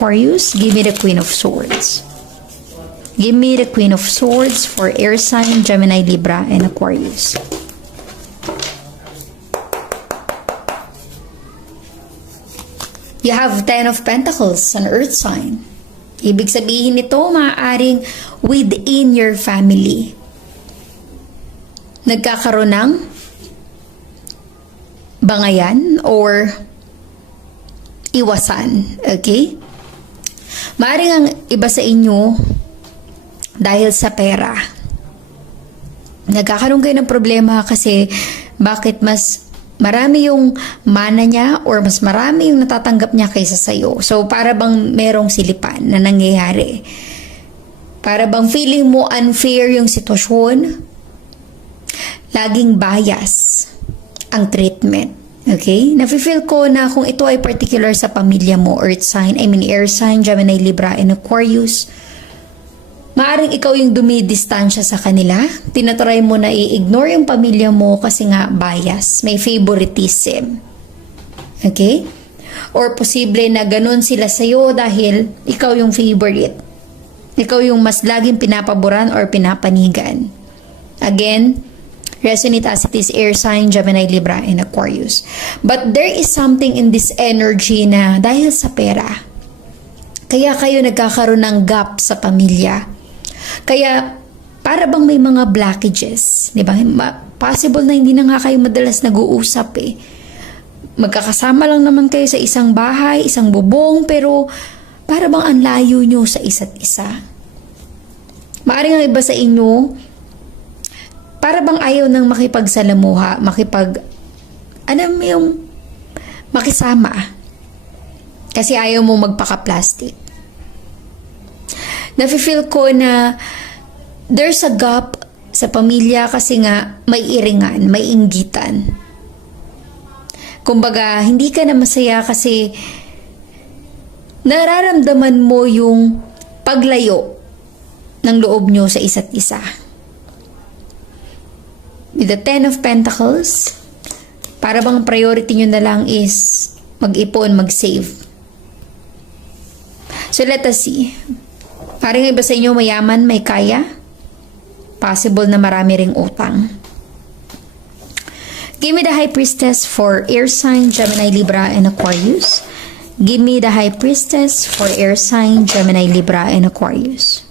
Aquarius, give me the Queen of Swords. Give me the Queen of Swords for air sign, Gemini, Libra, and Aquarius. You have 10 of Pentacles, an earth sign. Ibig sabihin nito, maaaring within your family. Nagkakaroon ng bangayan or iwasan. Okay? Maaaring ang iba sa inyo dahil sa pera. Nagkakaroon kayo ng problema kasi bakit mas marami yung mana niya or mas marami yung natatanggap niya kaysa sa'yo. So, para bang merong silipan na nangyayari. Para bang feeling mo unfair yung sitwasyon. Laging bias ang treatment. Okay? Nafe-feel ko na kung ito ay particular sa pamilya mo, earth sign, air sign, Gemini, Libra, and Aquarius, maaring ikaw yung dumidistansya sa kanila. Tinatry mo na i-ignore yung pamilya mo kasi nga bias. May favoritism. Okay? Or posible na ganun sila sa'yo dahil ikaw yung favorite. Ikaw yung mas laging pinapaboran or pinapanigan. Again, resonate as it is air sign, Gemini, Libra, and Aquarius. But there is something in this energy na dahil sa pera, kaya kayo nagkakaroon ng gap sa pamilya. Kaya para bang may mga blockages, di ba? Possible na hindi na nga kayo madalas nag-uusap eh. Magkakasama lang naman kayo sa isang bahay, isang bubong, pero para bang ang layo nyo sa isa't isa. Maaring ang iba sa inyo, para bang ayaw nang makipagsalamuha, makisama. Kasi ayaw mo magpaka-plastic. Nafe-feel ko na there's a gap sa pamilya kasi nga may iringan, may inggitan. Kumbaga, hindi ka na masaya kasi nararamdaman mo yung paglayo ng loob nyo sa isa't isa. With the 10 of Pentacles, para bang priority nyo na lang is mag-ipon, mag-save. So let us see. Parang iba sa inyo mayaman, may kaya. Possible na marami ring utang. Give me the High Priestess for air sign, Gemini, Libra, and Aquarius. Give me the High Priestess for air sign, Gemini, Libra, and Aquarius.